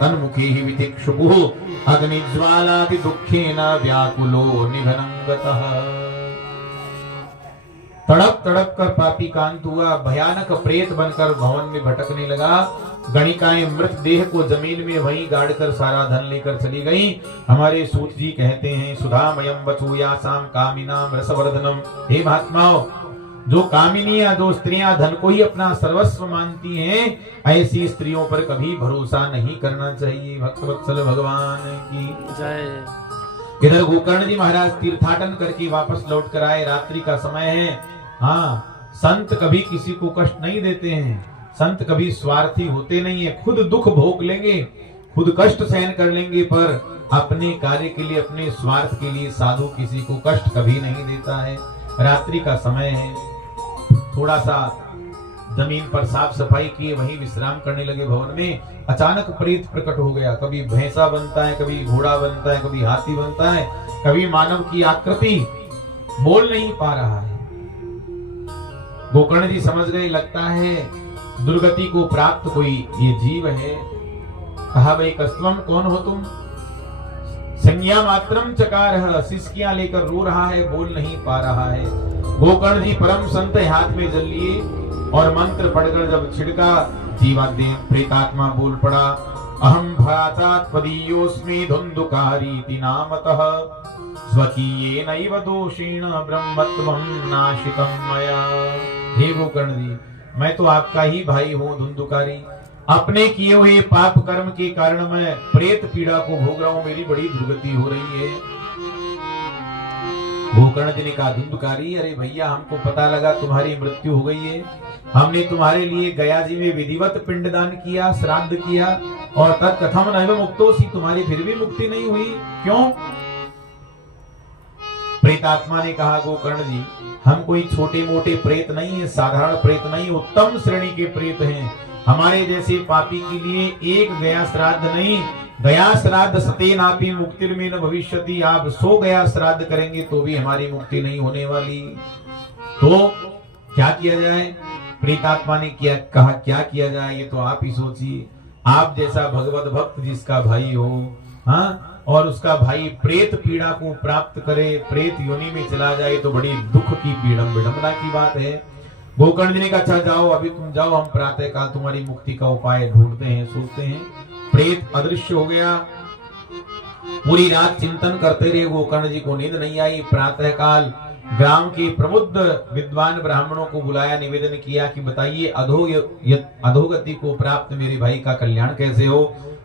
तन्मुखे वितिक्षुपुः अग्निज्वालाति दुःखेन व्याकुलो निघनं गतः। तड़प तड़प कर पापी कांत हुआ, भयानक प्रेत बनकर भवन में भटकने लगा। गणिकाएं मृत देह को जमीन में वहीं गाड़कर सारा धन लेकर चली गईं। हमारे सूत जी कहते हैं, सुधामयम वचूयासाम कामिनाम रसवर्धनम। हे महात्माओं, जो कामिनियां, जो स्त्रियां धन को ही अपना सर्वस्व मानती हैं, ऐसी स्त्रियों पर कभी भरोसा नहीं करना चाहिए। भक्तवत्सल भगवान की जय। इधर गोकर्ण जी महाराज तीर्थाटन करके वापस लौट कर आए। रात्रि का समय है। हाँ, संत कभी किसी को कष्ट नहीं देते हैं। संत कभी स्वार्थी होते नहीं है। खुद दुख भोग लेंगे, खुद कष्ट सहन कर लेंगे, पर अपने कार्य के लिए, अपने स्वार्थ के लिए साधु किसी को कष्ट कभी नहीं देता है। रात्रि का समय है, थोड़ा सा जमीन पर साफ सफाई किए वहीं विश्राम करने लगे। भवन में अचानक प्रेत प्रकट हो गया। कभी भैंसा बनता है, कभी घोड़ा बनता है, कभी हाथी बनता है, कभी मानव की आकृति, बोल नहीं पा रहा है। गोकर्ण जी समझ गए, लगता है दुर्गति को प्राप्त कोई ये जीव है। कहा, भाई कस्तवम, कौन हो तुम? संज्ञा मात्रम चकार, सिसकियां लेकर रो रहा है, बोल नहीं पा रहा है। गोकर्ण जी परम संत हाथ में जल लिए और मंत्र पढ़कर जब छिड़का, जीवादेह प्रेतात्मा बोल पड़ा, अहम भ्राता त्वदीयोस्मि धुंधुकारीति नामतः स्वकीयेनैव दोषेण ब्रह्मत्वं नाशितं मया। हे गोकर्ण जी, मैं तो आपका ही भाई हूँ धुंधुकारी। अपने किए हुए पाप कर्म के कारण मैं प्रेत पीड़ा को भोग रहा हूँ, मेरी बड़ी दुर्गति हो रही है। गोकर्ण जी ने कहा, धुंधुकारी, अरे भैया, हमको पता लगा तुम्हारी मृत्यु हो गई है। हमने तुम्हारे लिए गया जी में विधिवत पिंडदान किया, श्राद्ध किया, और तत्कथम नैव मुक्तोऽसि, तुम्हारी फिर भी मुक्ति नहीं हुई, क्यों? प्रेतात्मा ने कहा, गोकर्ण जी, हम कोई छोटे मोटे प्रेत नहीं है, साधारण प्रेत नहीं, उत्तम श्रेणी के प्रेत हैं। हमारे जैसे पापी के लिए एक गया श्राद्ध नहीं, गया श्राद्ध सतेनापि मुक्तिर्मे न भविष्यति। आप 100 गया श्राद्ध करेंगे तो भी हमारी मुक्ति नहीं होने वाली। तो क्या किया जाए? प्रेतात्मा ने कहा, क्या किया जाए, ये तो आप ही सोचिए। आप जैसा भगवत भक्त जिसका भाई हो, हाँ, और उसका भाई प्रेत पीड़ा को प्राप्त करे, प्रेत योनि में चला जाए, तो बड़ी दुख की विडंबना की बात है। गोकर्ण जी ने कहा, अच्छा जाओ, अभी तुम जाओ, हम प्रातः काल तुम्हारी मुक्ति का उपाय ढूंढते हैं, सोचते हैं। प्रेत अदृश्य हो गया। पूरी रात चिंतन करते रहे, गोकर्ण जी को नींद नहीं आई। प्रातः काल ग्राम के प्रबुद्ध विद्वान ब्राह्मणों को बुलाया, निवेदन किया कि बताइए अधोगति को प्राप्त मेरे भाई का कल्याण कैसे हो?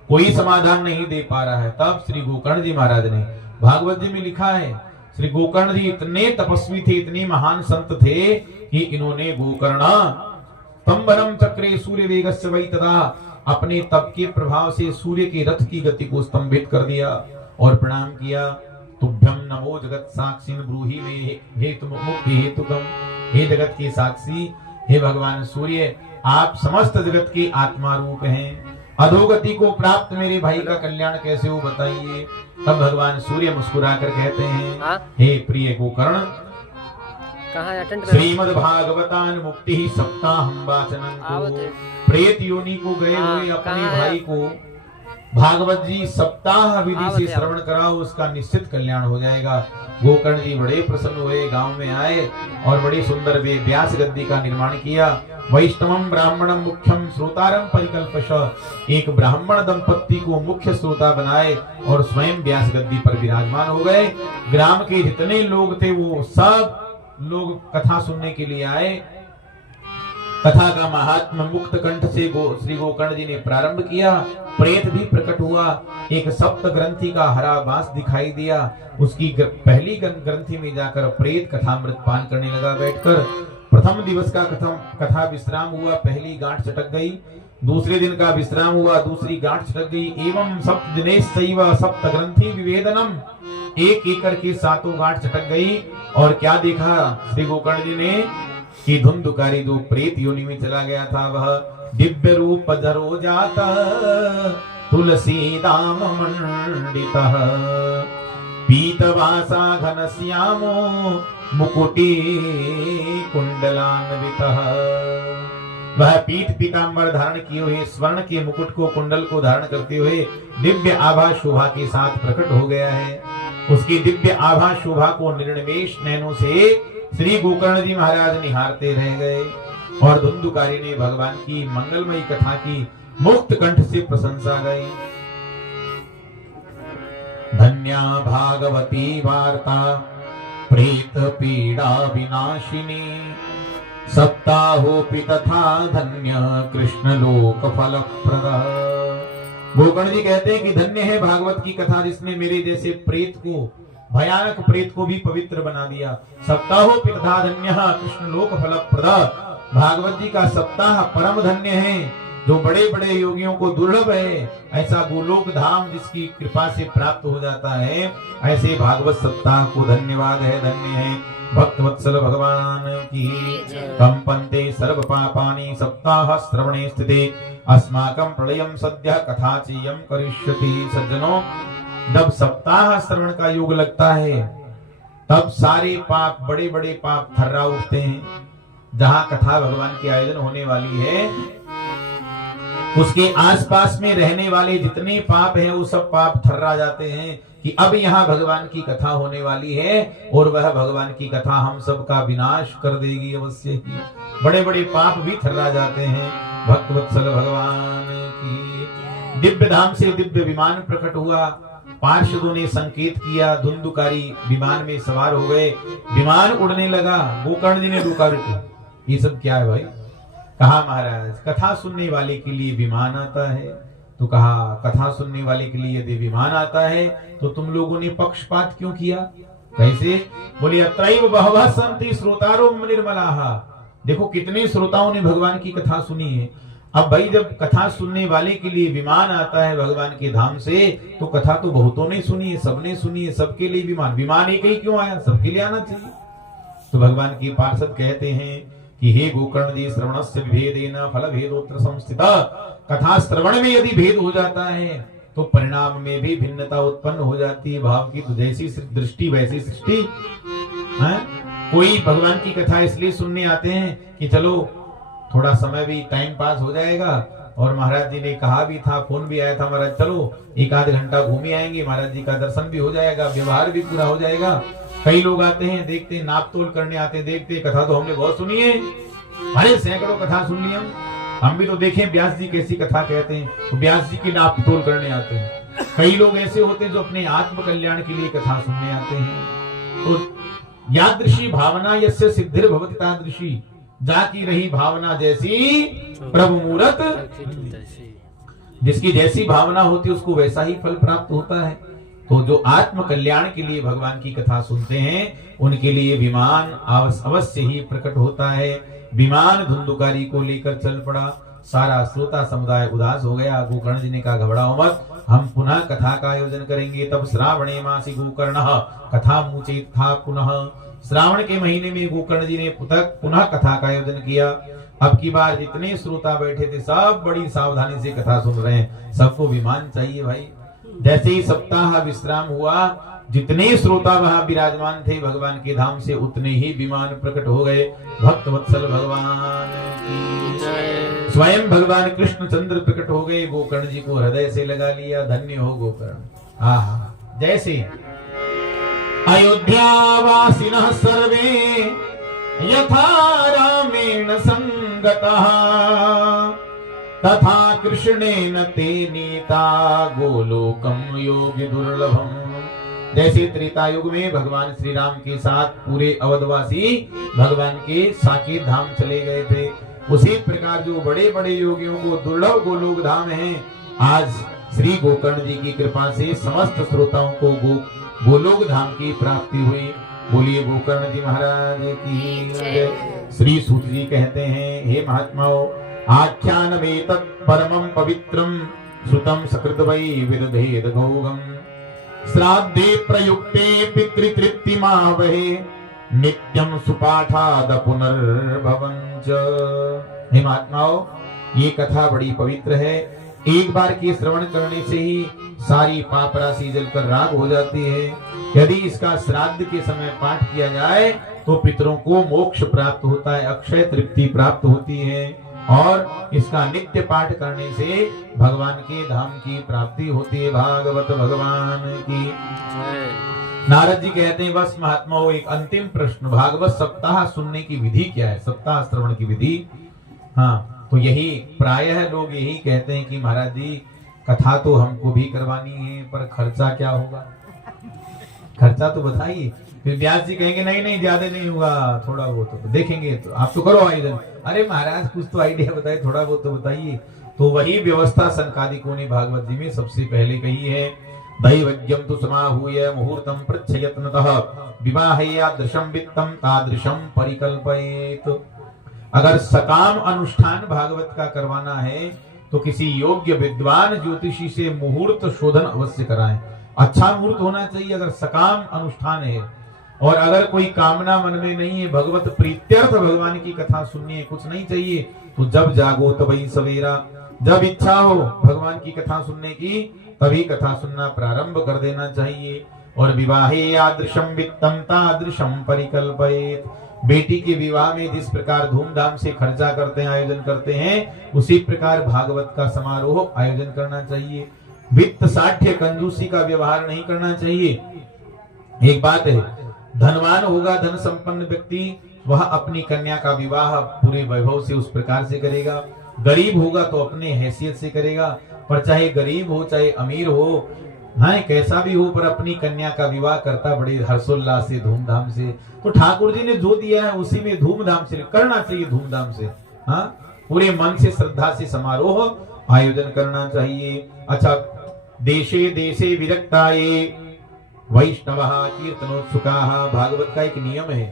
कोई समाधान नहीं दे पा रहा है। तब श्री गोकर्ण जी महाराज ने, भागवत जी में लिखा है, श्री गोकर्ण जी इतने तपस्वी थे, इतने महान संत थे कि इन्होंने गोकर्ण तंबरम चक्रे सूर्य वेगस्य वै तदा, अपने तप के प्रभाव से सूर्य के रथ की गति को स्तंभित कर दिया और प्रणाम किया। तुभ्यम नमो जगत साक्षी ब्रूहि मे हेतु मुक्ति हेतुकम। हे जगत के साक्षी, हे भगवान सूर्य, आप समस्त जगत के आत्मा रूप हैं। अधोगति को प्राप्त मेरे भाई का कल्याण कैसे हो, बताइए। तब भगवान सूर्य मुस्कुराकर कहते हैं, हे प्रिय गोकर्ण, श्रीमद् भागवतान मुक्ति सप्ताहम वाचनं। प्रेत योनि को गए हुए अपने भाई को भागवत जी सप्ताह विधि से श्रवण कराओ, उसका निश्चित कल्याण हो जाएगा। गोकर्ण जी बड़े प्रसन्न हुए, गांव में आए और बड़ी सुंदर वे व्यास गद्दी का निर्माण किया। वैष्णवम ब्राह्मणम मुख्यम श्रोतारम परिकल्पश, एक ब्राह्मण दंपत्ति को मुख्य श्रोता बनाए और स्वयं व्यास गद्दी पर विराजमान हो गए। ग्राम के जितने लोग थे वो सब लोग कथा सुनने के लिए आए। कथा का महात्मा मुक्त कंठ से श्री गोकर्ण जी ने प्रारंभ किया। प्रेत भी प्रकट हुआ। एक सप्त ग्रंथि का हरा बांस दिखाई दिया। उसकी पहली ग्रंथि में जाकर प्रेत कथामृत पान करने लगा बैठकर। प्रथम दिवस का कथा विश्राम हुआ, पहली गांठ चटक गई। दूसरे दिन का विश्राम हुआ, दूसरी गांठ चटक गई। एवं सप्त दिनेशैव सप्त ग्रंथि विवेदनम, एक एक करके 7 गांठ चटक गई। और क्या देखा श्री गोकर्ण जी ने कि धुंधुकारी जो प्रेत योनि में चला गया था, वह दिव्य रूप धरो जाता तुलसी दाम मंडितः, पीतवासा घनश्यामो मुकुटी कुंडलान्वितः। वह पीठ पीतांबर धारण किए हुए स्वर्ण के मुकुट को कुंडल को धारण करते हुए दिव्य आभा शोभा के साथ प्रकट हो गया है। उसकी दिव्य आभा शोभा को निर्निमेष नैनों से श्री गोकर्ण जी महाराज निहारते रह गए और धुंधुकारी ने भगवान की मंगलमयी कथा की मुक्त कंठ से प्रशंसा गाई। धन्या भागवती वार्ता प्रेत पीड़ा विनाशिनी सप्ताहोपि तथा धन्य कृष्ण लोक फलप्रदा। गोकर्ण जी कहते हैं कि धन्य है भागवत की कथा जिसने मेरे जैसे प्रेत को, भयानक प्रेत को भी पवित्र बना दिया। सप्ताहोपि तथा धन्य कृष्ण लोक फलप्रदा। भागवत जी का सप्ताह परम धन्य है, जो बड़े बड़े योगियों को दुर्लभ है। ऐसा गोलोक धाम जिसकी कृपा से प्राप्त हो जाता है, ऐसे भागवत सप्ताह को धन्यवाद है, धन्य है। भक्त वत्सल भगवान की कंपन्ते सर्व पापानि सप्ताह श्रवणे स्थिते अस्माकं प्रलयं सद्यः कथा चेयं करिष्यति। सज्जनों, जब सप्ताह श्रवण का योग लगता है तब सारे पाप, बड़े बड़े पाप थर्रा उठते हैं। जहां कथा भगवान की आयोजन होने वाली है उसके आसपास में रहने वाले जितने पाप हैं वो सब पाप थर्रा जाते हैं कि अब यहाँ भगवान की कथा होने वाली है और वह भगवान की कथा हम सब का विनाश कर देगी अवश्य ही। बड़े बड़े पाप भी थर्रा जाते हैं। भक्त वत्सल भगवान की दिव्य धाम से दिव्य विमान प्रकट हुआ। पार्षदों ने संकेत किया, धुंधुकारी विमान में सवार हो गए, विमान उड़ने लगा। गोकर्ण जी ने रोका, ये सब क्या है भाई? कहा महाराज कथा सुनने वाले के लिए विमान आता है। तो कहा कथा सुनने वाले के लिए यदि विमान आता है तो तुम लोगों ने पक्षपात क्यों किया? कैसे? बोले अत्रैव बहवः सन्ति श्रोतारो निर्मलाः। देखो कितने श्रोताओं ने भगवान की कथा सुनी है। अब भाई जब कथा सुनने वाले के लिए विमान आता है भगवान के धाम से, तो कथा तो बहुतों ने सुनी है, सबने सुनी है, सबके लिए विमान। विमान एक ही क्यों आया? सबके लिए आना चाहिए। तो भगवान के पार्षद कहते हैं कि हे गोकर्ण जी, श्रवणस्य विभेदेन फल भेदोत्र संस्थिता। कथा श्रवण में यदि भेद हो जाता है तो परिणाम में भी भिन्नता उत्पन्न हो जाती है। भाव की तो जैसी दृष्टि वैसी सृष्टि। कोई भगवान की कथा इसलिए सुनने आते हैं कि चलो थोड़ा समय भी टाइम पास हो जाएगा, और महाराज जी ने कहा भी था, फोन भी आया था, महाराज चलो एक आध घंटा घूमे आएंगे, महाराज जी का दर्शन भी हो जाएगा, व्यवहार भी पूरा हो जाएगा। कई लोग आते हैं, देखते, नाप तोल करने आते हैं, देखते कथा तो हमने बहुत सुनी है, अरे सैकड़ों कथा सुन ली हम भी तो देखें व्यास जी कैसी कथा कहते हैं, तो व्यास जी की नाप तोल करने आते हैं। कई लोग ऐसे होते हैं जो अपने आत्म कल्याण के लिए कथा सुनने आते हैं। तो यादृशी भावना यस्य सिद्धिर भवति तादृशी, जाकी रही भावना जैसी प्रभु मूरत। जिसकी जैसी भावना होती है उसको वैसा ही फल प्राप्त होता है। तो जो आत्म कल्याण के लिए भगवान की कथा सुनते हैं उनके लिए विमान अवश्य ही प्रकट होता है। विमान धुंधुकारी को लेकर चल पड़ा। सारा श्रोता समुदाय उदास हो गया। गोकर्ण जी ने कहा घबराओ मत, हम पुनः कथा का आयोजन करेंगे। तब श्रावणे मासी गोकर्ण कथा मुचेत था पुनः। श्रावण के महीने में गोकर्ण जी ने पुनः कथा का आयोजन किया। अब की बार जितने श्रोता बैठे थे सब बड़ी सावधानी से कथा सुन रहे हैं। सबको विमान चाहिए भाई। जैसे ही सप्ताह विश्राम हुआ, जितने श्रोता वहां विराजमान थे भगवान के धाम से, उतने ही विमान प्रकट हो गए। भक्त वत्सल भगवान की स्वयं भगवान कृष्ण चंद्र प्रकट हो गए। गोकर्ण जी को हृदय से लगा लिया। धन्य हो गोकर्ण। आहा, जैसे अयोध्यावासिनः सर्वे यथा रामेण संगतः तथा कृष्णेन ते नीता गोलोकम योगी दुर्लभम। जैसे त्रेता युग में भगवान श्री राम के साथ पूरे अवधवासी भगवान के साकेत धाम चले गए थे, उसी प्रकार जो बड़े बड़े योगियों को दुर्लभ गोलोक धाम है, आज श्री गोकर्ण जी की कृपा से समस्त श्रोताओं को गोलोक धाम की प्राप्ति हुई। बोलिए गोकर्ण जी महाराज की जय। श्री सूत जी कहते हैं, हे महात्माओं, आख्यान में परमं पवित्रम श्रुतम सकृत वै विदधेद भोगम श्राद्धे प्रयुक्ते पितृतृप्तिमावहे नित्यं सुपाठाद पुनर्भवञ्च। हे महात्माओं, ये कथा बड़ी पवित्र है। एक बार की श्रवण करने से ही सारी पाप राशि जलकर राख हो जाती है। यदि इसका श्राद्ध के समय पाठ किया जाए तो पितरों को मोक्ष प्राप्त होता है, अक्षय तृप्ति प्राप्त होती है। और इसका नित्य पाठ करने से भगवान के धाम की प्राप्ति होती है। भागवत भगवान की। नारद जी कहते हैं, बस महात्मा एक अंतिम प्रश्न, भागवत सप्ताह सुनने की विधि क्या है? सप्ताह श्रवण की विधि। हाँ, तो यही प्रायः लोग यही कहते हैं कि महाराज जी कथा तो हमको भी करवानी है, पर खर्चा क्या होगा? खर्चा तो बताइए। फिर व्यास जी कहेंगे नहीं नहीं ज्यादा नहीं होगा, थोड़ा बहुत तो देखेंगे, तो आप तो करो आयोजन। अरे महाराज कुछ तो आइडिया बताइए, थोड़ा बहुत तो बताइए। तो वही व्यवस्था सनकादिकों ने भागवत जी में सबसे पहले कही है। दैवज्ञम तु समाहूय मुहूर्तम पृच्छयत्नतः विवाहयादृशं वित्तम तादृशं परिकल्पयेत। अगर सकाम अनुष्ठान भागवत का करवाना है तो किसी योग्य विद्वान ज्योतिषी से मुहूर्त शोधन अवश्य कराएं। अच्छा मुहूर्त होना चाहिए अगर सकाम अनुष्ठान है। और अगर कोई कामना मन में नहीं है, भगवत प्रीत्यर्थ भगवान की कथा सुननी है, कुछ नहीं चाहिए, तो जब जागो तभी सवेरा, जब इच्छा हो भगवान की कथा सुनने की तभी कथा सुनना प्रारंभ कर देना चाहिए। और विवाहे यादृशं वित्तम तादृशं परिकल्पयेत। बेटी के विवाह में जिस प्रकार धूमधाम से खर्चा करते हैं, आयोजन करते हैं, उसी प्रकार भागवत का समारोह आयोजन करना चाहिए। वित्त साठ्य कंजूसी का व्यवहार नहीं करना चाहिए। एक बात है, धनवान होगा, धन संपन्न व्यक्ति, वह अपनी कन्या का विवाह पूरे वैभव से उस प्रकार से करेगा। गरीब होगा तो अपने हैसियत से करेगा। पर चाहे गरीब हो चाहे अमीर हो, हाँ कैसा भी हो, पर अपनी कन्या का विवाह करता बड़े हर्षोल्लास से धूमधाम से। तो ठाकुर जी ने जो दिया है उसी में धूमधाम से करना चाहिए, धूमधाम से, हाँ पूरे मन से श्रद्धा से समारोह आयोजन करना चाहिए। अच्छा, देशे देशे विरक्ताये वैष्णवः कीर्तनोत्सुकाः। भागवत का एक नियम है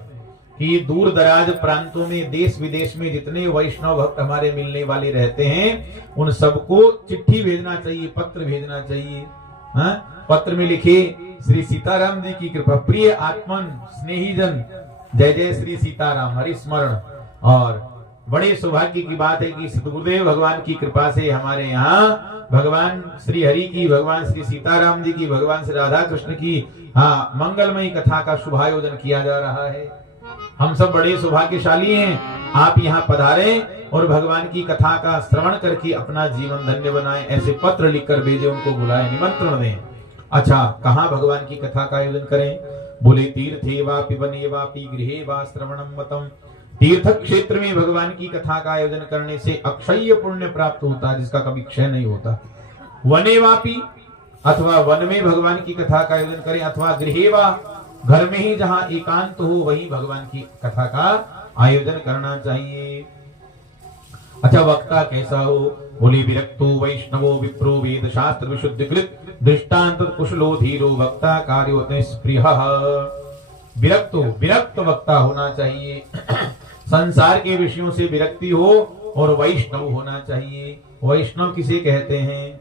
कि दूर दराज प्रांतों में, देश विदेश में जितने वैष्णव भक्त हमारे मिलने वाले रहते हैं, उन सबको चिट्ठी भेजना चाहिए, पत्र भेजना चाहिए। हाँ? पत्र में लिखे, श्री सीताराम जी की कृपा, प्रिय आत्मन स्नेही जन, जय जय श्री सीताराम, हरि स्मरण। और बड़े सौभाग्य की बात है कि सतगुरुदेव भगवान की कृपा से हमारे यहाँ भगवान श्री हरि की, भगवान श्री सीताराम जी की, भगवान श्री राधा कृष्ण की हाँ मंगलमयी कथा का शुभायोजन किया जा रहा है। हम सब बड़े सौभाग्यशाली हैं। आप यहाँ पधारे और भगवान की कथा का श्रवण करके अपना जीवन धन्य बनाएं। ऐसे पत्र लिखकर भेजे, उनको बुलाएं, निमंत्रण दें। अच्छा, कहाँ भगवान की कथा का आयोजन करें? बोले तीर्थे वापि वने वापि गृहे वा श्रवणम मतम। तीर्थ क्षेत्र में भगवान की कथा का आयोजन करने से अक्षय पुण्य प्राप्त होता है, जिसका कभी क्षय नहीं होता। वने वापि, अथवा वन में भगवान की कथा का आयोजन करें, अथवा गृहे वा, घर में ही जहां एकांत हो वहीं भगवान की कथा का आयोजन करना चाहिए। अच्छा, वक्ता कैसा हो? बोले विरक्तो वैष्णवो विप्रो वेद शास्त्र विशुद्धिकृत दृष्टांत कुशलो धीरो वक्ता कार्यो निष्प्रियः। विरक्त वक्ता होना चाहिए। संसार के विषयों से विरक्ति हो और वैष्णव होना चाहिए। वैष्णव किसे कहते हैं?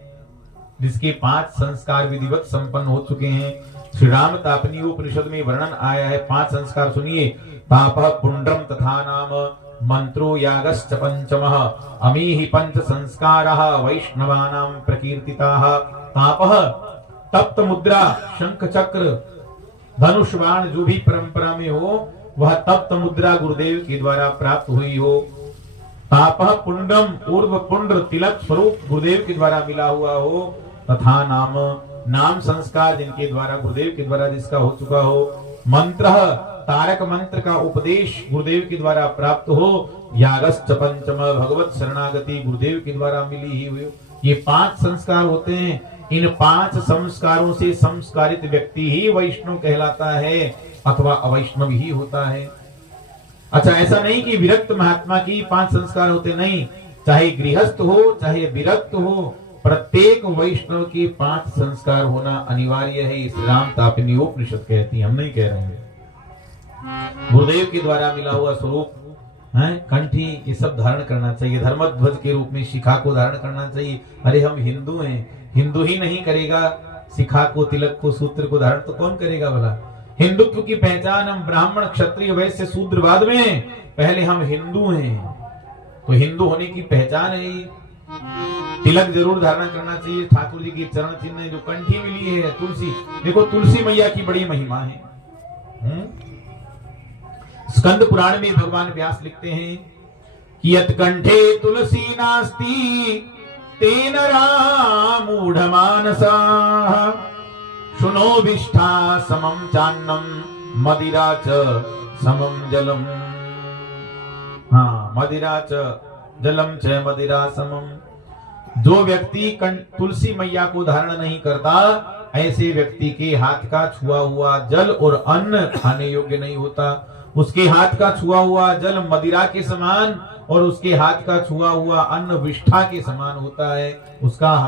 जिसके 5 संस्कार विधिवत संपन्न हो चुके हैं। श्री राम तापनी उपनिषद में वर्णन आया है। 5 संस्कार सुनिए। तापः पुंड्रम तथा नाम मंत्रो यागश्च पंचमः अमीहि पंच संस्कारः वैष्णवानां प्रकीर्तिताः। तापः तप्त मुद्रा, शंख चक्र, धनुष बाण जो भी परंपरा में हो, वह तप्त मुद्रा गुरुदेव के द्वारा प्राप्त हुई हो। तापः पुंड्रम, ऊर्ध्व पुंड्र तिलक स्वरूप गुरुदेव के द्वारा मिला हुआ हो। तथा नाम, नाम संस्कार जिनके द्वारा, गुरुदेव के द्वारा जिसका हो चुका हो। मंत्र, तारक मंत्र का उपदेश गुरुदेव के द्वारा प्राप्त हो। यागश्च पंचम, भगवत शरणागति गुरुदेव के द्वारा मिली ही हुई। ये 5 संस्कार होते हैं। इन 5 संस्कारों से संस्कारित व्यक्ति ही वैष्णव कहलाता है, अथवा अवैष्णव ही होता है। अच्छा, ऐसा नहीं कि विरक्त महात्मा की 5 संस्कार होते, नहीं। चाहे गृहस्थ हो चाहे विरक्त हो, प्रत्येक वैष्णव के 5 संस्कार होना अनिवार्य है। इस राम तापनी उपनिषद कहती है, हम नहीं कह रहे हैं। गुरुदेव के द्वारा मिला हुआ स्वरूप है, कंठी, ये सब धारण करना चाहिए। धर्मध्वज के रूप में शिखा को धारण करना चाहिए। अरे हम हिंदू हैं, हिंदू ही नहीं करेगा शिखा को, तिलक को, सूत्र को धारण, तो कौन करेगा भला? हिंदुत्व की पहचान हम ब्राह्मण क्षत्रिय वैश्य शूद्र बाद में हैं, पहले हम हिंदू हैं। तो हिंदू होने की पहचान है। तिलक जरूर धारण करना चाहिए। ठाकुर जी की चरण चिन्ह जो कंठी मिली है, तुलसी, देखो तुलसी मैया की बड़ी महिमा है। स्कंद पुराण में भगवान व्यास लिखते हैं, कियत कंठे तुलसी नास्ति तेन रामूढ़ मानसा शुनो विष्ठा समम चान्नम मदिरा च समम जलम। हाँ, मदिरा च जलम च मदिरा समम। जो व्यक्ति तुलसी मैया को धारण नहीं करता, ऐसे व्यक्ति के हाथ का छुआ हुआ जल और अन्न खाने योग्य नहीं होता। उसके हाथ का छुआ हुआ जल मदिरा के समान और उसके हाथ का छुआ हुआ अन्न विष्ठा के समान होता है। उसका